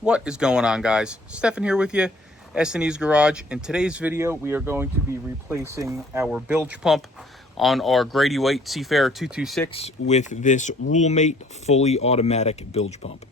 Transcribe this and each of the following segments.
What is going on, guys? Stefan here with you, S&E's Garage. In today's video, we are going to be replacing our bilge pump on our Grady White Seafarer 226 with this Mate fully automatic bilge pump.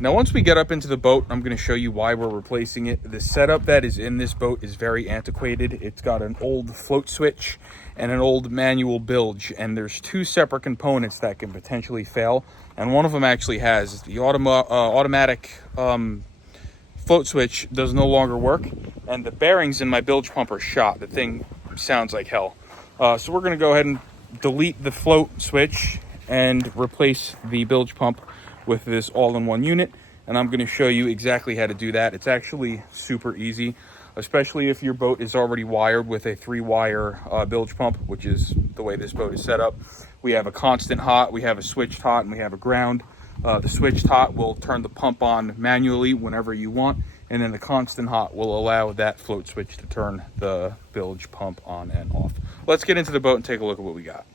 Now, once we get up into the boat, I'm going to show you why we're replacing it. The setup that is in this boat is very antiquated. It's got an old float switch and an old manual bilge, and there's two separate components that can potentially fail, and one of them actually has. The automatic float switch does no longer work, and the bearings in my bilge pump are shot. The thing sounds like hell. So we're going to go ahead and delete the float switch and replace the bilge pump with this all-in-one unit, and I'm going to show you exactly how to do that. It's actually super easy, especially if your boat is already wired with a 3-wire bilge pump, which is the way this boat is set up. We have a constant hot, we have a switched hot, and we have a ground. The switched hot will turn the pump on manually whenever you want, and then the constant hot will allow that float switch to turn the bilge pump on and off. Let's get into the boat and take a look at what we got.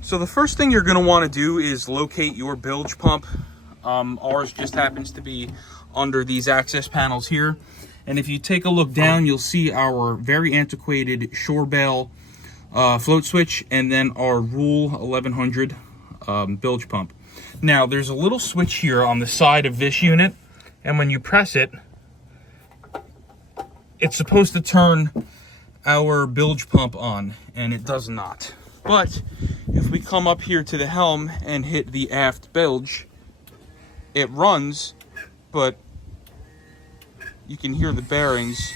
So the first thing you're going to want to do is locate your bilge pump. Ours just happens to be under these access panels here. And if you take a look down, you'll see our very antiquated shore bale float switch and then our Rule 1100 bilge pump. Now, there's a little switch here on the side of this unit, and when you press it, it's supposed to turn our bilge pump on, and it does not. But if we come up here to the helm and hit the aft bilge, it runs, but you can hear the bearings.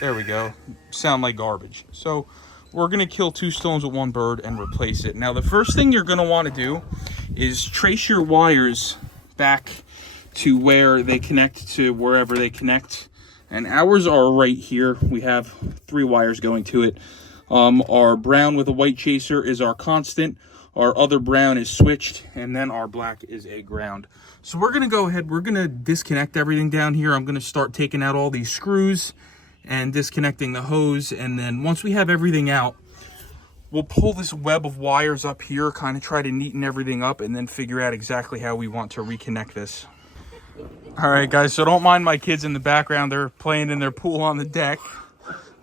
There we go. Sound like garbage. So we're going to kill two stones with one bird and replace it. Now, the first thing you're going to want to do is trace your wires back to where they connect to wherever they connect. And ours are right here. We have 3 wires going to it. Our brown with a white chaser is our constant. Our other brown is switched, and then our black is a ground. So we're going to go ahead. We're going to disconnect everything down here. I'm going to start taking out all these screws and disconnecting the hose. And then once we have everything out, we'll pull this web of wires up here, kind of try to neaten everything up, and then figure out exactly how we want to reconnect this. All right, guys, so don't mind my kids in the background. They're playing in their pool on the deck.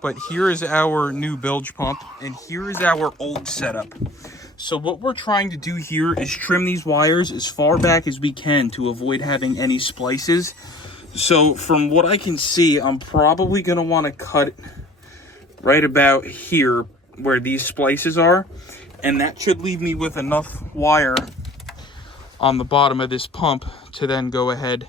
But here is our new bilge pump, and here is our old setup. So what we're trying to do here is trim these wires as far back as we can to avoid having any splices. So from what I can see, I'm probably going to want to cut right about here where these splices are, and that should leave me with enough wire on the bottom of this pump to then go ahead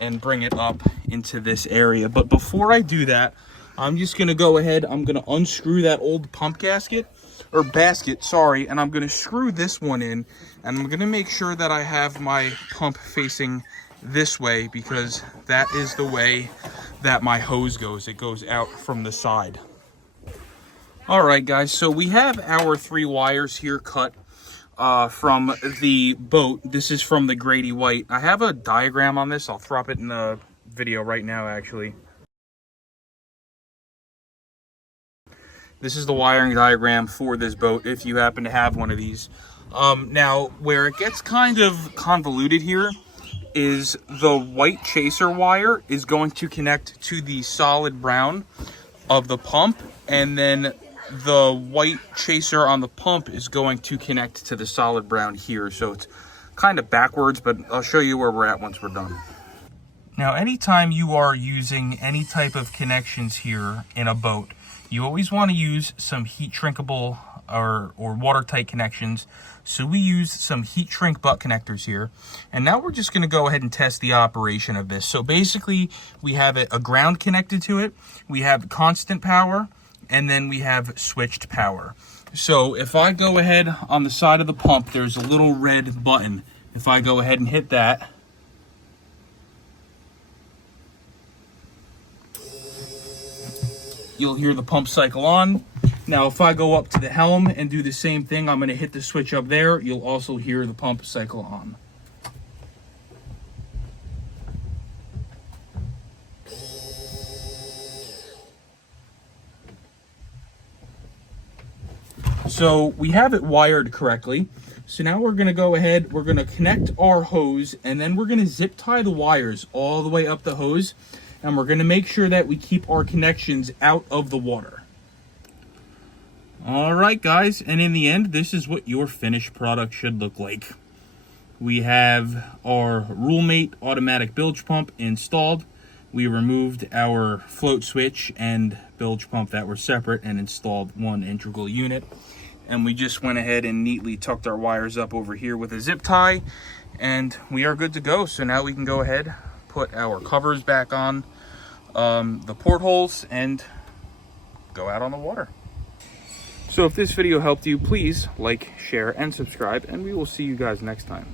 and bring it up into this area. But before I do that, I'm just going to go ahead, I'm going to unscrew that old pump gasket, or basket, sorry, and I'm going to screw this one in, and I'm going to make sure that I have my pump facing this way, because that is the way that my hose goes. It goes out from the side. All right, guys, so we have our 3 wires here cut from the boat. This is from the Grady White. I have a diagram on this. I'll drop it in the video right now, actually. This is the wiring diagram for this boat, if you happen to have one of these. Now, where it gets kind of convoluted here is the white chaser wire is going to connect to the solid brown of the pump, and then the white chaser on the pump is going to connect to the solid brown here. So it's kind of backwards, but I'll show you where we're at once we're done. Now, anytime you are using any type of connections here in a boat, you always want to use some heat shrinkable or watertight connections. So we use some heat shrink butt connectors here. And now we're just going to go ahead and test the operation of this. So basically, we have a ground connected to it. We have constant power, and then we have switched power. So if I go ahead on the side of the pump, there's a little red button. If I go ahead and hit that, you'll hear the pump cycle on. Now, if I go up to the helm and do the same thing, I'm going to hit the switch up there. You'll also hear the pump cycle on. So we have it wired correctly. So now we're gonna go ahead, we're gonna connect our hose, and then we're gonna zip tie the wires all the way up the hose, and we're gonna make sure that we keep our connections out of the water. All right, guys, and in the end, this is what your finished product should look like. We have our Mate automatic bilge pump installed. We removed our float switch and bilge pump that were separate and installed one integral unit. And we just went ahead and neatly tucked our wires up over here with a zip tie, and we are good to go. So now we can go ahead, put our covers back on the portholes, and go out on the water. So if this video helped you, please like, share, and subscribe, and we will see you guys next time.